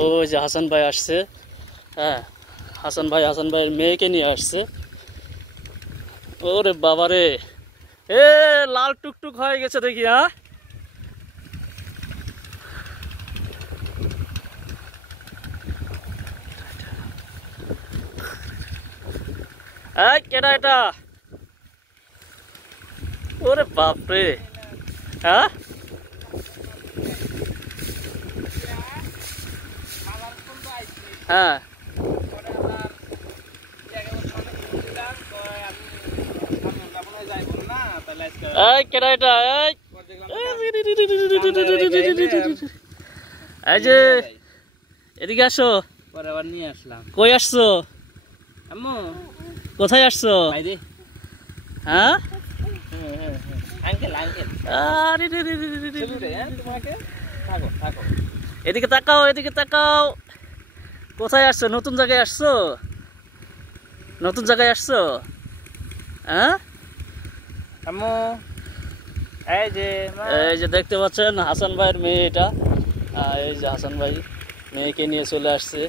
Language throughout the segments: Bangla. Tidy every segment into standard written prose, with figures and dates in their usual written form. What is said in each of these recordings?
ওই যে হাসান ভাই আসছে। হ্যাঁ, হাসান ভাইয়ের মেয়েকে নিয়ে আসছে। ওরে বাবারে, এ লাল টুকটুক হয়ে গেছে দেখি। হ্যাঁ, কেডা এটা? ওরে বাপরে। হ্যাঁ, হ্যাঁ, কেডা এটা? এই যে এদিকে আসো। নিয়ে আসলাম। কই আসছো? আম্মু কোথায় আসছো? হ্যাঁ, আঙ্কেল আঙ্কেল আরে রে রে রে রে রে রে। তোমাকে থাকো থাকো। এদিকে তাকাও, এদিকে তাকাও। কোথায় আসছো? নতুন জায়গায় আসছো? নতুন জায়গায় আসছো? হ্যাঁ, আম্মু এই যে দেখতে পাচ্ছেন হাসান ভাইয়ের মেয়ে এটা। এই যে হাসান ভাই মেয়েকে নিয়ে চলে আসছে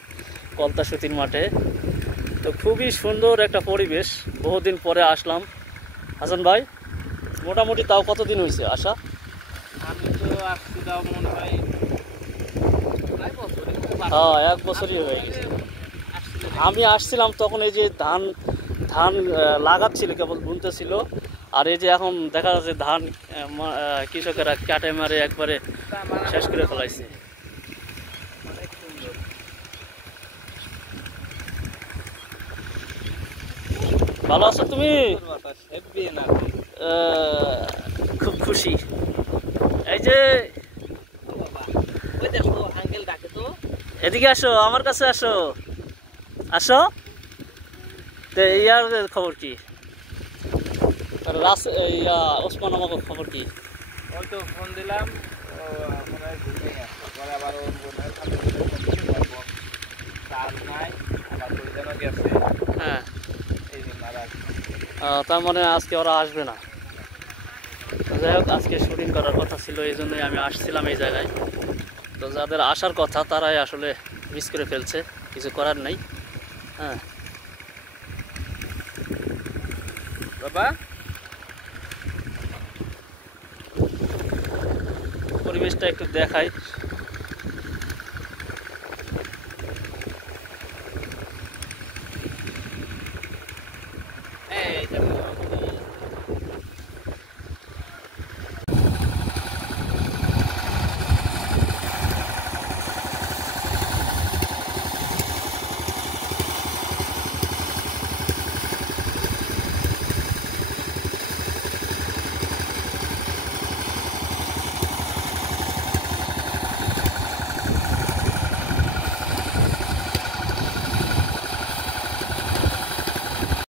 কলতাসুতির মাঠে। তো খুবই সুন্দর একটা পরিবেশ, বহুদিন পরে আসলাম। হাসান ভাই, মোটামুটি তাও কতদিন হয়েছে আসা? আমি তো আসছি তাও মনে হয় হ্যাঁ, 1 বছরই হয়ে গেছে। আমি আসছিলাম তখন এই যে ধান ধান লাগাচ্ছিল, কেবল বুনতেছিল। আর এই যে এখন দেখা যাচ্ছে ধান কৃষকেরা কাটে মারে একবারে শেষ করে ফেলাইছে। অনেক সুন্দর। ভালো আছো তুমি? না খুব খুশি। এই যে ওই দেখো আঙ্কেল ডাকে তো। এদিকে আসো, আমার কাছে আসো, আসো। তো ইয়ার খবর কি? ওসমান আমাকে খবর কি? ওই তো ফোন দিলাম, ও মনে হয় ঘুমিয়ে গেছে। পরে আবার ওর বোনের সাথে চার্জ নাই, আবার ওই যেন গেছে। হ্যাঁ, এই জন্য আর আসবে। তার মানে আজকে ওরা আসবে না। যাই হোক, আজকে শুটিং করার কথা ছিল, এই জন্যই আমি আসছিলাম এই জায়গায়। তো যাদের আসার কথা তারাই আসলে মিস করে ফেলছে, কিছু করার নেই। হ্যাঁ বাবা, পরিবেশটা একটু দেখাই।